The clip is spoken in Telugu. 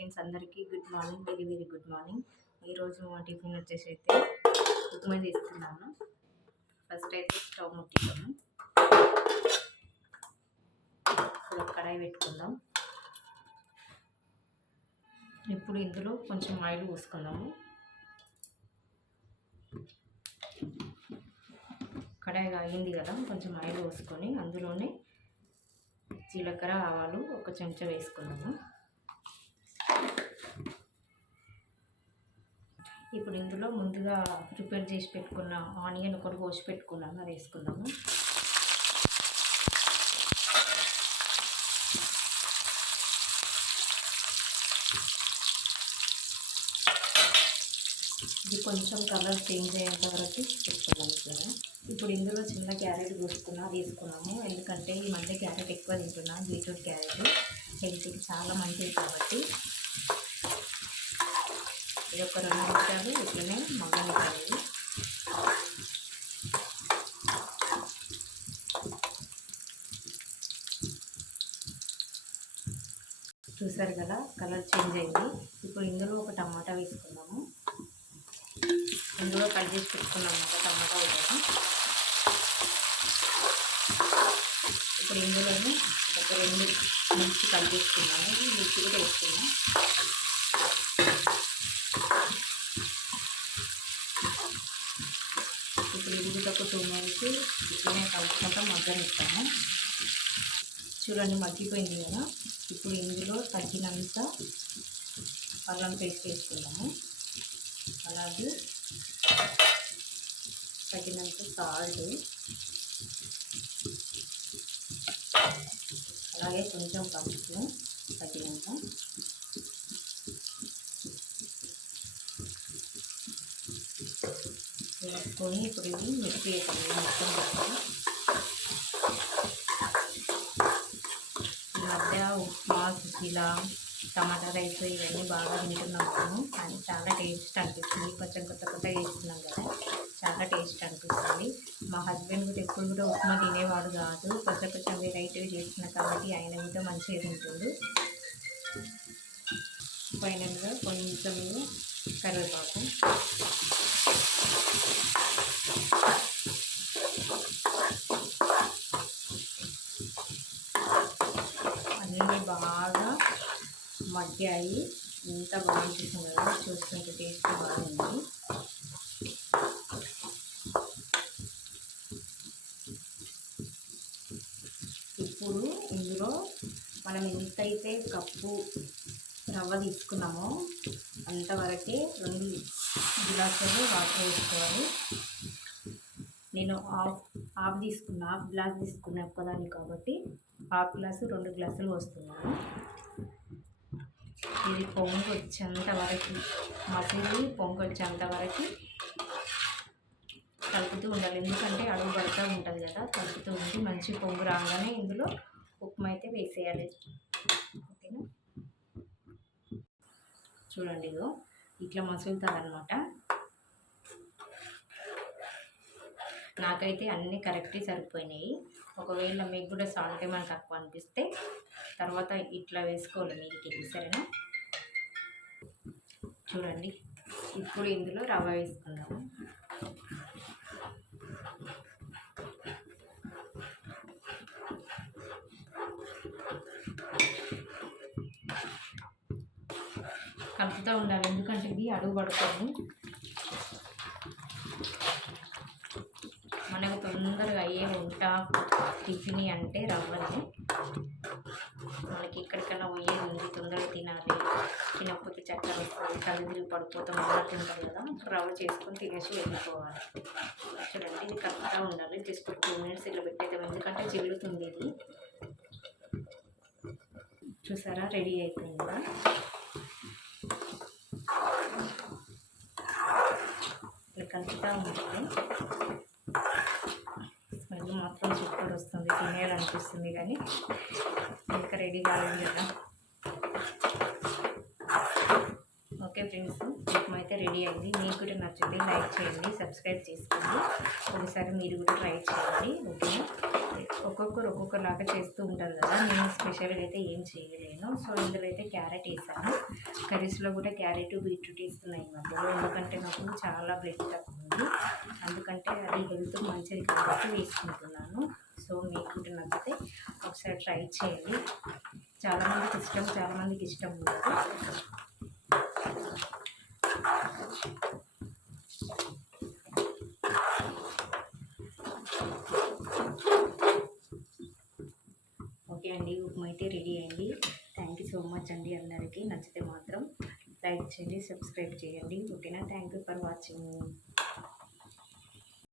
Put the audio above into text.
ఫ్రెండ్స్ అందరికీ good morning very very good morning. ఈరోజు మా టిఫిన్ వచ్చేసి అయితే ఉప్మా చేస్తున్నాను. ఫస్ట్ అయితే స్టవ్ ముట్టిస్తాము ఇప్పుడు కడాయి పెట్టుకుందాం. ఇప్పుడు ఇందులో కొంచెం ఆయిల్ పోసుకుందాము. కడాయి కాగింది కదా కొంచెం ఆయిల్ పోసుకొని అందులోనే జీలకర్ర ఆవాలు ఒక చెంచా వేసుకున్నాము ఇప్పుడు ఇందులో ముందుగా ప్రిపేర్ చేసి పెట్టుకున్న ఆనియన్ ఒకటి కోసి పెట్టుకున్నాను అది వేసుకుందాము. ఇది కొంచెం కలర్ చేంజ్ అయ్యేంత వరకు పెట్టుకున్నాము ఇక్కడ ఇప్పుడు ఇందులో చిన్న క్యారెట్ కోసుకున్నా తీసుకున్నాము. ఎందుకంటే ఈ మధ్య క్యారెట్ ఎక్కువ తింటున్నాను బీట్రూట్ క్యారెట్. హెల్త్కి చాలా మంచిది కాబట్టి ఇది ఒక రెండు నిమిషాలు ఇట్లనే మగ్గనివ్వాలి. చూసారు కదా కలర్ చేంజ్ అయింది. ఇప్పుడు ఇందులో ఒక టమాటా వేసుకుందాము. ఇందులో కట్ చేసి పెట్టుకున్నాము ఒక టమాటా కూడా ఇప్పుడు ఇందులోనే ఒక రెండు మిర్చి కట్ చేసుకున్నాము ఈ మిర్చి కూడా వేసుకున్నాము ఇప్పుడు ఒక టూ మినిట్స్ ఇట్లనే కలుపుకుంటా మగ్గనిస్తాము చూడండి మగ్గిపోయింది కదా. ఇప్పుడు ఇందులో తగ్గినంత అల్లం పేస్ట్ వేసుకున్నాము అలాగే తగినంత సాల్ట్. అలాగే కొంచెం పసుపు తగినంత. వేసుకొని ఇప్పుడు ఇది మిక్స్ చేయాలి మొత్తం ఈ మధ్య ఉప్మా సుశీల టమాటా రైస్ ఇవన్నీ బాగా తింటున్నాము కానీ చాలా టేస్ట్ అనిపిస్తుంది. కొంచెం కొత్త కొత్త చేస్తున్నాం కదా. చాలా టేస్ట్ అనిపిస్తుంది. మా హస్బెండ్ కూడా ఎప్పుడు కూడా ఉప్మా తినేవాడు కాదు. కొంచెం కొంచెం వెరైటీ చేస్తున్నా కాబట్టి ఆయన కూడా మంచిగా తింటుండు. ఫైనల్గా కొంచెం కరివేపాకు. అన్నీ బాగా మగ్గాయి. ఎంత బాగా కదా చూస్తుంటే టేస్ట్ బాగుంది. ఇప్పుడు ఇందులో మనం ఎంతైతే కప్పు రవ్వ తీసుకున్నామో అంతవరకే రెండు గ్లాసులు వాటర్ వేసుకోవాలి. నేను హాఫ్ హాఫ్ తీసుకున్న హాఫ్ గ్లాస్ తీసుకున్నా ఒక్కదాన్ని కాబట్టి హాఫ్ గ్లాసు రెండు గ్లాసులు వస్తున్నాను ఇది పొంగు వచ్చేంత వరకు మసిలి పొంగు వచ్చేంత వరకు కలుపుతూ ఉండాలి. ఎందుకంటే అడుగు పడుతూ ఉంటుంది కదా కలుపుతూ ఉండి మంచి పొంగు రాగానే ఇందులో ఉప్మా అయితే వేసేయాలి. ఓకేనా? చూడండి ఇదో ఇట్లా మసులుతుంది అనమాట నాకైతే అన్నీ కరెక్ట్గా సరిపోయినాయి. ఒకవేళ మీకు కూడా సాల్ట్ ఏమైనా తక్కువ అనిపిస్తే తర్వాత ఇట్లా వేసుకోవాలి మీకు సరేనా? చూడండి ఇప్పుడు ఇందులో రవ్వ వేసుకుందాము. కలుపుతూ ఉండాలి ఎందుకంటే ఇది అడుగు పడుతుంది మనకు తొందరగా అయ్యే వంట టిఫిన్ అంటే రవ్వని. మనకి ఎక్కడికైనా పోయేది ఉంది తొందరగా తినాలి. తినకపోతే చక్కెర వస్తుంది కళ్ళు తిరిగి పడిపోతాం అన్నట్టు ఉంటుంది కదా. రవ్వ చేసుకొని తినేసి వెళ్ళిపోవాలి. చూడండి ఇది కరెక్ట్గా ఉండాలి. జస్ట్ ఒక టూ మినిట్స్ ఇట్లా పెట్టేద్దాం. ఎందుకంటే చిల్లుతుంది ఇది. చూసారా రెడీ అయిపోయిందా? కదా కలుపుతూ ఉంటుంది స్మెల్ మాత్రం సూపర్ వస్తుంది తినేయాలనిపిస్తుంది కానీ ఇంకా రెడీ కాలేదు కదా. ఓకే ఫ్రెండ్స్ ఉప్మా అయితే రెడీ అయింది. మీకు కూడా నచ్చింది లైక్ చేయండి సబ్స్క్రైబ్ చేసుకోండి. ఒకసారి మీరు కూడా ట్రై చేయండి ఓకేనా? ఒక్కొక్కరు ఒక్కొక్కలాగా చేస్తూ ఉంటారు కదా నేను స్పెషల్గా అయితే ఏం చేయలేను. సో ఇందులో అయితే క్యారెట్ వేసాను. కర్రీస్లో కూడా క్యారెట్ బీట్రూట్ ఇస్తున్నాయి మాకు మధ్యలో ఎందుకంటే నాకు చాలా బ్లడ్ తక్కువ ఉంది. అందుకంటే అది హెల్త్ మంచిది కాబట్టి వేసుకుంటున్నాను. సో మీకు నచ్చితే ఒకసారి ట్రై చేయండి. చాలామందికి ఇష్టం చాలామందికి ఇష్టం ఉండదు. ఓకే అండి ఉప్మా అయితే రెడీ అయింది. థ్యాంక్ యూ సో మచ్ అండి అందరికీ. నచ్చితే మాత్రం లైక్ చేయండి సబ్స్క్రైబ్ చేయండి. ఓకేనా? Thank you for watching